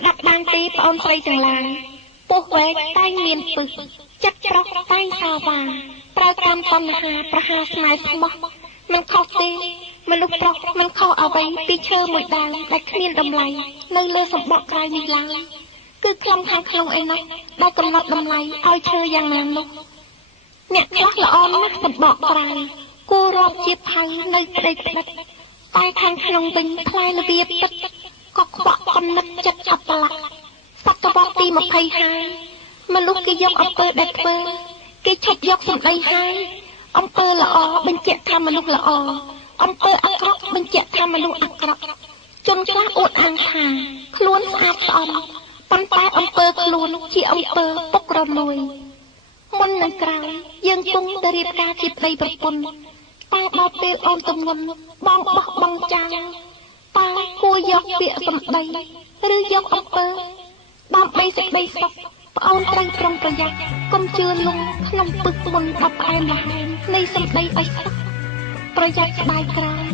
ស្ដាប់បានទេប្អូនស្រីទាំងឡាយពោះវែកតែងមានពឹសចិត្តប្រុសតែងសាវ៉ាត្រូវកម្មតណ្ហាប្រហាស្នេហ៍ស្មោះមិនខុសទេមនុស្សប្រុសមិនខុសអ្វីពីឈើមួយដើមដែលគ្មានតម្លៃនៅលើសម្បកក្រៅនេះឡើយគឺខ្លងខាងក្នុងឯណោះដែលកំណត់តម្លៃឲ្យឈើយ៉ាងណានោះអ្នកខ្លះល្អណាស់សម្បកក្រៅគួររាប់ជាថៃនៅក្តីក្តិតតែខាងក្នុងវិញខ្លាយលវាពិតក៏ខ្វក់កំណត់ចិត្តអបលាក់សតវត្សទី20ហើយមនុស្សគេយកអំពើដែលធ្វើគេឈប់យកសម្ដីហើយអំពើល្អបញ្ជាក់ថាមនុស្សល្អអំពើអាក្រក់បញ្ជាក់ថាមនុស្សអាក្រក់ជនខ្លះអួតអាងថាខ្លួនស្អាតស្អំប៉ុន្តែអំពើខ្លួនជាអំពើពុករលួយមុននឹងក្រោយយើងគង់តែរៀបការជាប្តីប្រពន្ធតែដល់ពេលអូនទំនុនបងបោះបង់ចោលតើគួរយកពាក្យសម្ដីឬយកអំពើដើម្បីសេចក្តីសុខប្អូនត្រូវប្រុងប្រយ័ត្នកុំជឿលងក្នុងពឹកមុនដល់ផ្អែមល្ហែមនៃសម្ដីឲ្យសុខប្រយ័ត្នស្ដាយក្រោយ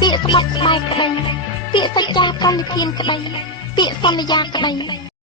ពាក្យស្បត់ស្បែកក្តីពាក្យសច្ចាប្រណិធានក្តីពាក្យសន្យាក្តី